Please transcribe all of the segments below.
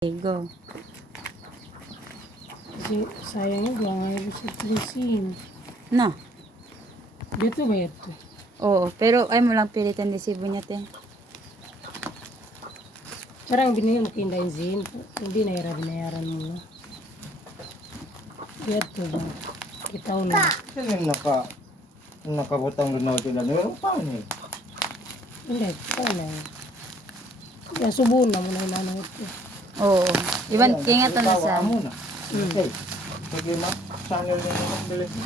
Go. Kasi sayang yun, gawa nga yung sa trisin. No. Dito ba ito? Oo, pero ay mo lang pilitan desibo niya te. Parang binigyan mo kinda yung zin. Hindi binayaran mo na. Dito ba? Itaw na. Sino yung nakabutang Ronaldo na meron pa niya? Hindi, ito na. Kaya subo na mo na inanong ito. Oo. Iban ingatan na sa. Muna. Okay. Sige na. Channel din yung bilis mo.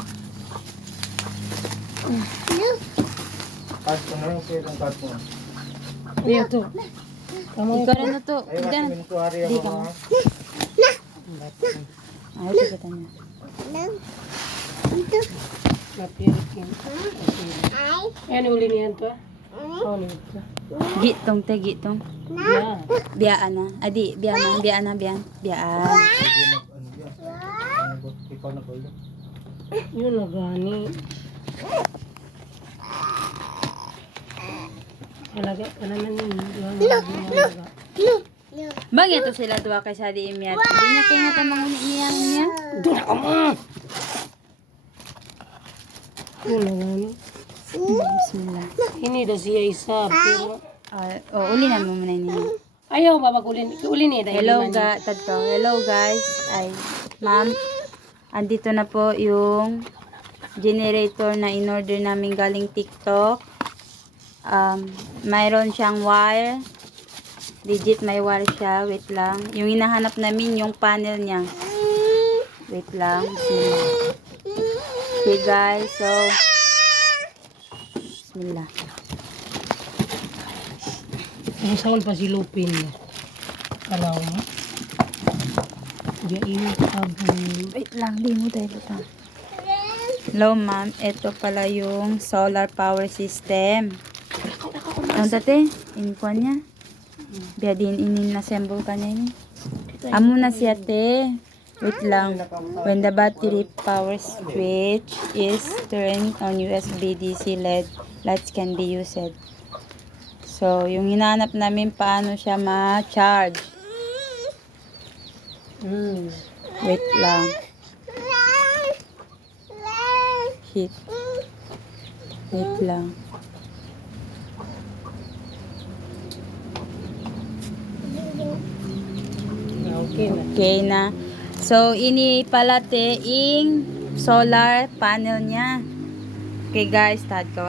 Card ko na yung sale ang card mo. Dito. Kamu Ikaw rin na to. Ay, Tignan. mas mintuari Di ako ka. mga. Ay, tigatan niya. Mapirikin. Ayan, uli niyan to. Oh, nito. Gitong te, gitong. Yeah. Biyaan na. Adi, biyaan na. Biyaan. Sige na. Ano yan? Ikaw na ko yun. Yun na gani. Alaga ka naman yun. Alaga. Bagay to sila tuwa kay sa di imyat. Hindi niya kingatan mangunit niya niya. Doon ako mo! Yun na gani. Bismillah. Hindi daw siya isa. Pero Uli na mo muna niya. ayaw ba mag-uli niya dahil Hello, naman Tadko. Hello, guys. Ay, ma'am. Andito na po yung generator na in-order namin galing TikTok. Mayroon siyang wire. Legit may wire siya. Wait lang. Yung hinahanap namin yung panel niya. Wait lang. Okay, guys. So, bismillah. yung saan pa si Lupin. Kalaw mo. Diyan yung sabon. Wait lang, di mo tayo ito. Hello, ma'am. Ito pala yung solar power system. Ano dati? Inukuan niya? Biya din inin-assemble ka niya ini. Amo na siya, te. Wait lang. When the battery power switch is turned on USB DC LED, lights can be used. So, yung hinahanap namin paano siya ma-charge. Wait lang. Hit. Wait lang. Okay na. Okay na. So, ini pala te ing solar panel niya. Okay guys, start ko.